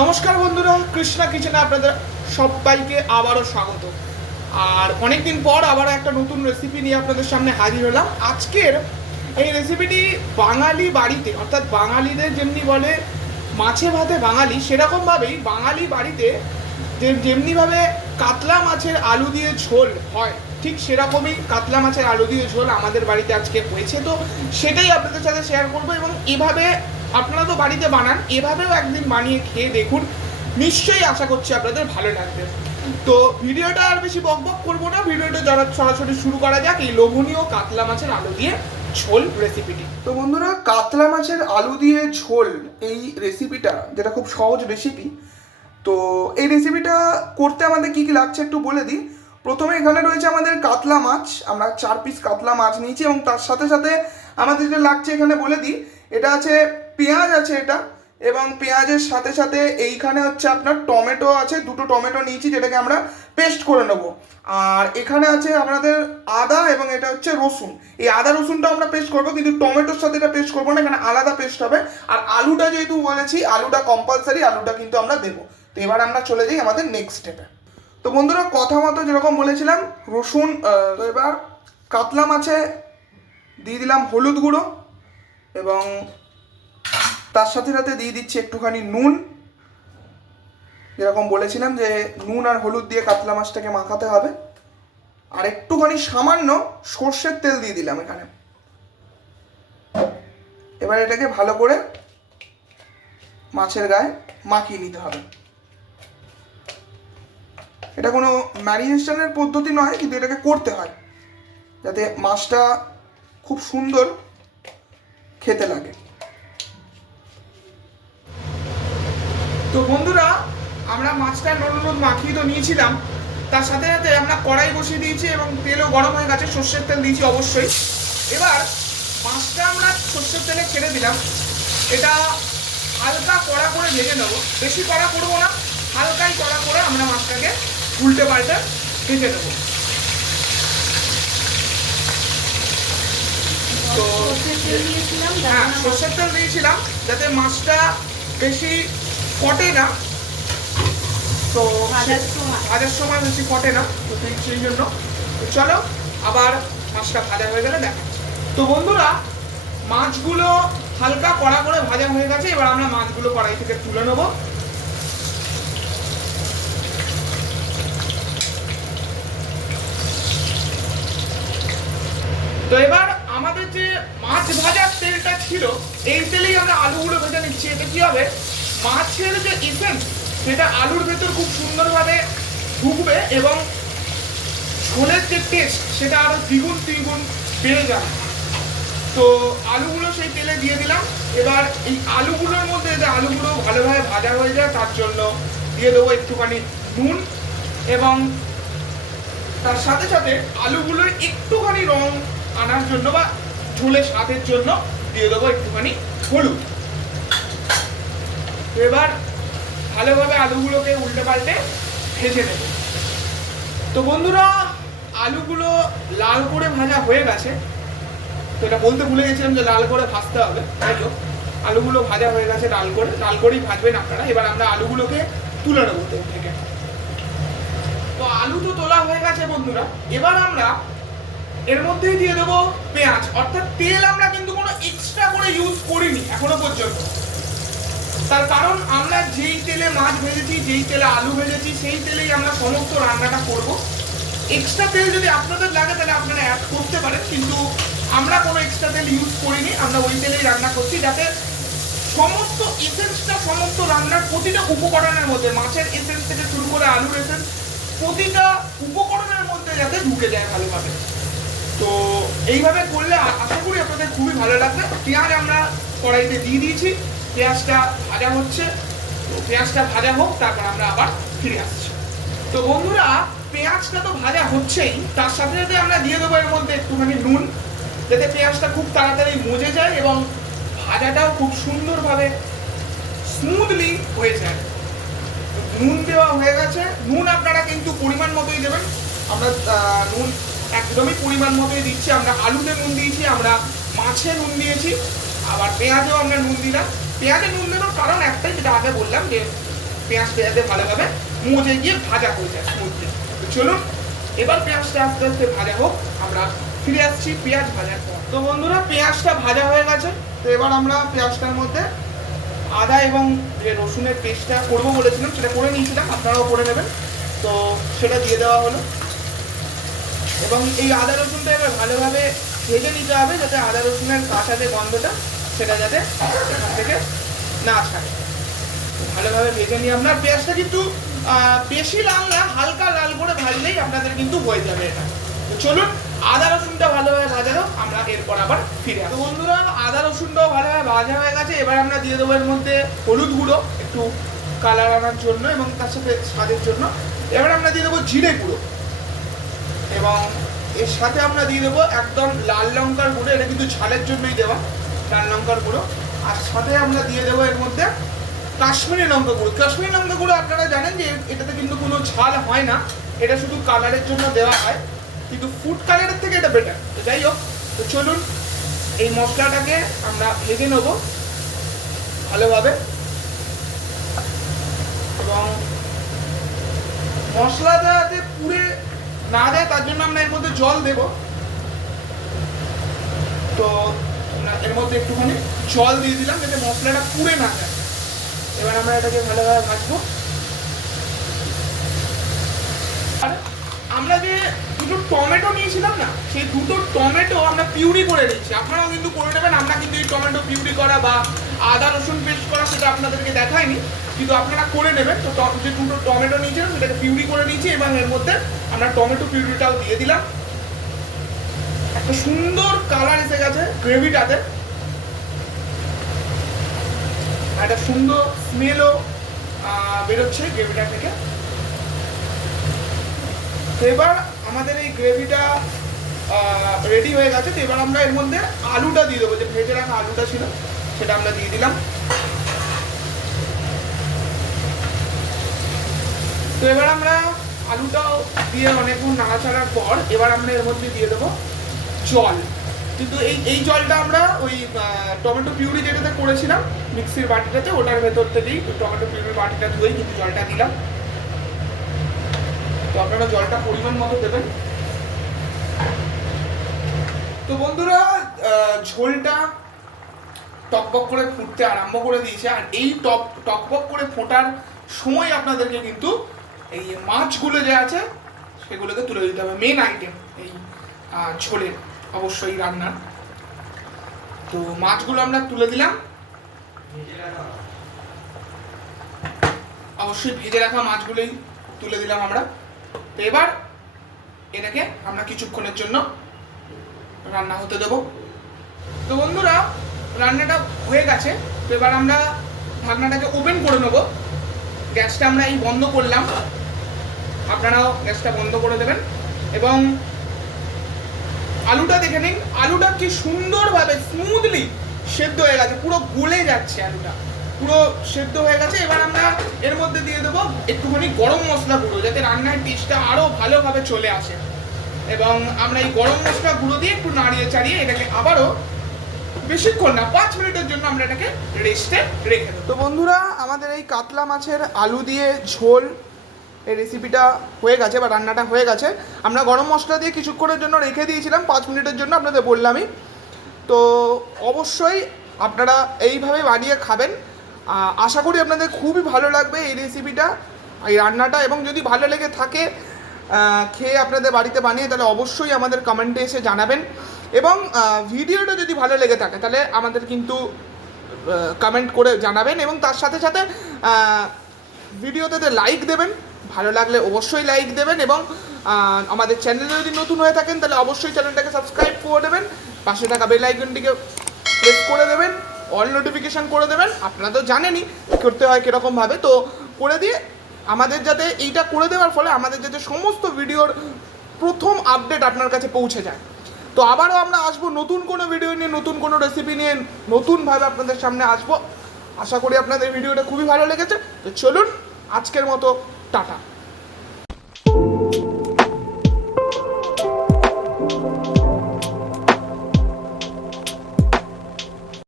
নমস্কার বন্ধুরা, কৃষ্ণা কিচেনে আপনাদের সবাইকে আবারও স্বাগত। আর অনেকদিন পর আবার একটা নতুন রেসিপি নিয়ে আপনাদের সামনে হাজির হলাম। আজকের এই রেসিপিটি বাঙালি বাড়িতে, অর্থাৎ বাঙালিদের যেমনি বলে মাছে ভাতে বাঙালি, সেরকমভাবেই বাঙালি বাড়িতে যে যেমনিভাবে কাতলা মাছের আলু দিয়ে ঝোল হয়, ঠিক সেরকমই কাতলা মাছের আলু দিয়ে ঝোল আমাদের বাড়িতে আজকে হয়েছে। তো সেটাই আপনাদের সাথে শেয়ার করব এবং এভাবে আপনারা তো বাড়িতে বানান, এভাবেও একদিন বানিয়ে খেয়ে দেখুন। নিশ্চয়ই আশা করছি আপনাদের ভালো লাগবে। তো ভিডিওটা আর বেশি বক বক করব না, ভিডিওটা যারা সরাসরি শুরু করা যাক, এই লোভনীয় কাতলা মাছের আলু দিয়ে ঝোল রেসিপিটি তো বন্ধুরা, কাতলা মাছের আলু দিয়ে ঝোল, এই রেসিপিটা যেটা খুব সহজ রেসিপি তো এই রেসিপিটা করতে আমাদের কি কি লাগছে একটু বলে দিই। প্রথমে এখানে রয়েছে আমাদের কাতলা মাছ, আমরা চার পিস কাতলা মাছ নিয়েছি এবং তার সাথে সাথে আমাদের যেটা লাগছে এখানে বলে দিই, এটা আছে পেঁয়াজ আছে এটা, এবং পেঁয়াজের সাথে সাথে এইখানে হচ্ছে আপনার টমেটো আছে, দুটো টমেটো নিয়েছি যেটাকে আমরা পেস্ট করে নেব। আর এখানে আছে আমাদের আদা এবং এটা হচ্ছে রসুন। এই আদা রসুনটা আমরা পেস্ট করব, কিন্তু টমেটোর সাথে এটা পেস্ট করব না, এখানে আলাদা পেস্ট হবে। আর আলুটা যেহেতু বলেছি, আলুটা কম্পালসারি আলুটা কিন্তু আমরা দেবো। তো এবার আমরা চলে যাই আমাদের নেক্সট স্টেপে তো বন্ধুরা, কথা মতো যেরকম বলেছিলাম, রসুন এবার কাতলা মাছে দিয়ে দিলাম হলুদ গুঁড়ো, এবং তার সাথে সাথে দিয়ে দিচ্ছি একটুখানি নুন। যেরকম বলেছিলাম যে নুন আর হলুদ দিয়ে কাতলা মাছটাকে মাখাতে হবে। আর একটুখানি সামান্য সর্ষের তেল দিয়ে দিলাম এখানে। এবার এটাকে ভালো করে মাছের গায়ে মাখিয়ে নিতে হবে। এটা কোনো ম্যারিনেশনের পদ্ধতি নয়, কিন্তু এটাকে করতে হয়। যাতে মাছটা খুব সুন্দর খেতে লাগে। তো বন্ধুরা আমরা মাছটা নুন নুন মাখিয়ে তো নিয়েছিলাম। তার সাথে সাথে আমরা কড়াই বসিয়ে দিয়েছি এবং তেলও গরম হয়ে গেছে সর্ষের তেল দিয়েছি অবশ্যই। এবার মাছটা আমরা সর্ষের তেলে ছেড়ে দিলাম। এটা হালকা কড়া করে ভেজে নেব। বেশি কড়া করব না হালকাই কড়া করে আমরা মাছটাকে উল্টে পাল্টে ভেজে নেব। তো হ্যাঁ সর্ষের তেল দিয়েছিলাম যাতে মাছটা বেশি ফটে না তো ভাজার সময়। ভাজার সময় বেশি ফটে না তো সেই জন্য তো চলো আবার মাছটা ভাজা হয়ে গেলে দেখা। তো বন্ধুরা মাছগুলো হালকা কড়া করে ভাজা হয়ে গেছে এবার আমরা মাছগুলো কড়াই থেকে তুলে নেব তো এবার আমাদের যে মাছ ভাজার তেলটা ছিল এই তেলেই আমরা আলুগুলো ভেজে নিচ্ছি এতে কি হবে মাছের যে ইসেন্স সেটা আলুর ভেতর খুব সুন্দরভাবে ঢুকবে এবং ঝোলের যে টেস্ট সেটা আরও দ্বিগুণ তিনগুণ বেড়ে যাবে। তো আলুগুলো সেই তেলে দিয়ে দিলাম। এবার এই আলুগুলোর মধ্যে যে আলুগুলো ভালোভাবে ভাজা হয়ে যায়, তার জন্য দিয়ে দেবো একটুখানি নুন এবং তার সাথে সাথে আলুগুলোর একটুখানি রং আনার জন্য বা ঝোলের স্বাদের জন্য দিয়ে দেবো একটুখানি হলুদ। তো এবার ভালোভাবে আলুগুলোকে উল্টে পাল্টে ভেজে নেব। তো বন্ধুরা, আলুগুলো লাল করে ভাজা হয়ে গেছে। তো এটা বলতে ভুলে গেছিলাম যে লাল করে ভাজতে হবে। তাই তো, আলুগুলো ভাজা হয়ে গেছে লাল করে। লাল করেই ভাজবেন আপনারা। এবার আমরা আলুগুলোকে তুলে নেব তেল থেকে। তো আলু তো তোলা হয়ে গেছে বন্ধুরা। এবার আমরা এর মধ্যেই দিয়ে দেবো পেঁয়াজ। অর্থাৎ তেল আমরা কিন্তু কোনো এক্সট্রা করে ইউজ করিনি এখনও পর্যন্ত। তার কারণ আমরা যেই তেলে মাছ ভেজেছি, যেই তেলে আলু ভেজেছি, সেই তেলেই আমরা সমস্ত রান্নাটা করব। এক্সট্রা তেল যদি আপনাদের লাগে, তাহলে আপনারা অ্যাড করতে পারেন, কিন্তু আমরা কোনো এক্সট্রা তেল ইউজ করিনি। আমরা ওই তেলেই রান্না করছি, যাতে সমস্ত এসেন্সটা সমস্ত রান্নার প্রতিটা উপকরণের মধ্যে, মাছের এসেন্স থেকে শুরু করে আলুর এসেন্স প্রতিটা উপকরণের মধ্যে যাতে ঢুকে যায় ভালোভাবে। তো এইভাবে করলে আশা করি আপনাদের খুবই ভালো লাগবে। পেঁয়াজ আমরা কড়াইতে দিয়ে দিয়েছি। পেঁয়াজটা ভাজা হচ্ছে। তো পেঁয়াজটা ভাজা হোক, তারপর আমরা আবার ফিরে আসছি। তো বন্ধুরা, পেঁয়াজটা তো ভাজা হচ্ছেই, তার সাথে সাথে আমরা দিয়ে দেবো এর মধ্যে একটুখানি নুন, যাতে পেঁয়াজটা খুব তাড়াতাড়ি মজে যায় এবং ভাজাটাও খুব সুন্দরভাবে স্মুথলি হয়ে যায়। নুন দেওয়া হয়ে গেছে। নুন আপনারা কিন্তু পরিমাণ মতোই দেবেন। আমরা নুন একদমই পরিমাণ মতোই দিচ্ছি। আমরা আলুতে নুন দিয়েছি, আমরা মাছে নুন দিয়েছি, আবার পেঁয়াজেও আমরা নুন দিলাম। পেঁয়াজে নুন দেওয়ার কারণ একটাই যেটা আগে বললাম যে পেঁয়াজটা যাতে ভালোভাবে মুজে গিয়ে ভাজা হয়ে যায় স্মুথলি চলুন, এবার পেঁয়াজটা আস্তে আস্তে ভাজা হোক, আমরা ফিরে আসছি পেঁয়াজ ভাজার পর। তো বন্ধুরা, পেঁয়াজটা ভাজা হয়ে গেছে, তো এবার আমরা পেঁয়াজটার মধ্যে আদা এবং যে রসুনের পেস্টটা করব বলেছিলাম, সেটা করে নিয়েছিলাম, আপনারাও করে নেবেন। তো সেটা দিয়ে দেওয়া হলো। এবং এই আদা রসুনটা এবার ভালোভাবে ভেজে নিতে হবে, যাতে আদা রসুনের কাঁচা যে গন্ধটা সেটা যাতে এখান থেকে না ছাড়ে। ভালোভাবে ভেজে নিয়ে আপনার পেঁয়াজটা কিন্তু বেশি লাল না, হালকা লাল করে ভাজলেই আপনাদের কিন্তু হয়ে যাবে এটা। চলুন, আদা রসুনটা ভালোভাবে ভাজা হোক, আমরা এরপর আবার ফিরে আসব। বন্ধুরা, আদা রসুনটাও ভালোভাবে ভাজা হয়ে গেছে। এবার আমরা দিয়ে দেবো এর মধ্যে হলুদ গুঁড়ো, একটু কালার আনার জন্য এবং তার সাথে স্বাদের জন্য। এবার আমরা দিয়ে দেবো জিরে গুঁড়ো। এবং এর সাথে আমরা দিয়ে দেবো একদম লাল লঙ্কার গুঁড়ো, এটা কিন্তু ঝালের জন্যই দেওয়া। লাল লঙ্কার গুঁড়ো। আর সাথে আমরা দিয়ে দেবো এর মধ্যে কাশ্মীরি লঙ্কা গুঁড়ো। কাশ্মীরি লঙ্কা গুঁড়ো আপনারা জানেন যে এটাতে কিন্তু কোনো ঝাল হয় না। এটা শুধু কালারের জন্য দেওয়া হয়। কিন্তু ফুড কালারের থেকে এটা বেটার তো যাই হোক, তো চলুন, এই মশলাটাকে আমরা ভেজে নেব ভালোভাবে। এবং মশলাটা যাতে পুড়ে না দেয় তার জন্য আমরা এর মধ্যে জল দেব। তো এর মধ্যে একটুখানি জল দিয়ে দিলাম যাতে মশলাটা পুড়ে না যায়। এবার আমরা এটাকে ভালোভাবে ভাজবো। আর আমরা যে দুটো টমেটো নিয়েছিলাম না, সেই দুটো টমেটো আমরা পিউরি করে নিয়েছি আপনারাও কিন্তু করে নেবেন, আমরা কিন্তু এই টমেটো পিউরি করা বা আদা, রসুন পেস্ট করা সেটা আপনাদেরকে দেখায়নি কিন্তু আপনারা করে নেবেন। তো যে দুটো টমেটো নিয়েছিলাম, সেটাকে পিউরি করে নিয়েছি এবং এর মধ্যে আমরা টমেটো পিউরিটাও দিয়ে দিলাম। একটা সুন্দর কালার এসে গেছে গ্রেভিটাতে আর একটা সুন্দর স্মেলও বেরোচ্ছে গ্রেভিটা থেকে। তো এবার আমাদের এই গ্রেভিটা রেডি হয়ে গেছে। তো এবার আমরা এর মধ্যে আলুটা দিয়ে দেবো। যে ভেজে রাখা আলুটা ছিল, সেটা আমরা দিয়ে দিলাম। তো এবার আমরা আলুটাও দিয়ে অনেকক্ষণ নাড়াচাড়ার পর এবার আমরা এর মধ্যে দিয়ে দেবো জল। কিন্তু এই এই জলটা আমরা ওই টমেটো পিউরি যেটাতে করেছিলাম, মিক্সির বাটিটাতে, ওটার ভেতর থেকেই টমেটো পিউরির বাটিটা ধুয়েই কিন্তু জলটা দিলাম। তো আপনারা জলটা পরিমাণ মতো দেবেন। তো বন্ধুরা ঝোলটা টকবক করে ফুটতে আরম্ভ করে দিয়েছে। আর এই টক, টকবক করে ফোটার সময় আপনাদেরকে কিন্তু এই মাছগুলো যে আছে, সেগুলোকে তুলে দিতে হবে মেন আইটেম এই ঝোলের। অবশ্যই রান্নার। তো মাছগুলো আমরা তুলে দিলাম। অবশ্যই ভেজে রাখা মাছগুলোই তুলে দিলাম আমরা। তো এবার এটাকে আমরা কিছুক্ষণের জন্য রান্না হতে দেবো। তো বন্ধুরা, রান্নাটা হয়ে গেছে। তো এবার আমরা ঢাকনাটাকে ওপেন করে নেব। গ্যাসটা আমরা এই বন্ধ করলাম। আপনারাও গ্যাসটা বন্ধ করে দেবেন। এবং আলুটা দেখে নিন, আলুটা কি সুন্দরভাবে স্মুথলি সেদ্ধ হয়ে গেছে, পুরো গলে যাচ্ছে আলুটা। পুরো সেদ্ধ হয়ে গেছে, এবার আমরা এর মধ্যে দিয়ে দেবো একটুখানি গরম মশলা গুঁড়ো, যাতে রান্নার টেস্টটা আরও ভালোভাবে চলে আসে। এবং আমরা এই গরম মশলা গুঁড়ো দিয়ে একটু নাড়িয়ে চাড়িয়ে এটাকে আবারও বেশিক্ষণ না, পাঁচ মিনিটের জন্য আমরা এটাকে রেস্টে রেখে দেবো। তো বন্ধুরা, আমাদের এই কাতলা মাছের আলু দিয়ে ঝোল এই রেসিপিটা হয়ে গেছে বা রান্নাটা হয়ে গেছে। আমরা গরম মশলা দিয়ে কিছুক্ষণের জন্য রেখে দিয়েছিলাম, পাঁচ মিনিটের জন্য আপনাদের বললামই। তো অবশ্যই আপনারা এইভাবে বানিয়ে খাবেন। আশা করি আপনাদের খুবই ভালো লাগবে এই রেসিপিটা এই রান্নাটা, এবং যদি ভালো লেগে থাকে খেয়ে আপনাদের বাড়িতে বানিয়ে, তাহলে অবশ্যই আমাদের কমেন্টে এসে জানাবেন। এবং ভিডিওটা যদি ভালো লেগে থাকে, তাহলে আমাদের কিন্তু কমেন্ট করে জানাবেন। এবং তার সাথে সাথে ভিডিওতে লাইক দেবেন। ভালো লাগলে অবশ্যই লাইক দেবেন এবং আমাদের চ্যানেলে যদি নতুন হয়ে থাকেন, তাহলে অবশ্যই চ্যানেলটাকে সাবস্ক্রাইব করে দেবেন। পাশে থাকা বেল আইকনটিকে প্রেস করে দেবেন অল নোটিফিকেশান করে দেবেন। আপনারা তো জানেনই করতে হয় কীরকমভাবে তো করে দিয়ে আমাদের যাতে এইটা করে দেওয়ার ফলে আমাদের যাতে সমস্ত ভিডিওর প্রথম আপডেট আপনার কাছে পৌঁছে যায়। তো আবারও আমরা আসব নতুন কোনো ভিডিও নিয়ে, নতুন কোনো রেসিপি নিয়ে নতুনভাবে আপনাদের সামনে আসব। আশা করি আপনাদের ভিডিওটা খুবই ভালো লেগেছে। তো চলুন, আজকের মতো টাটা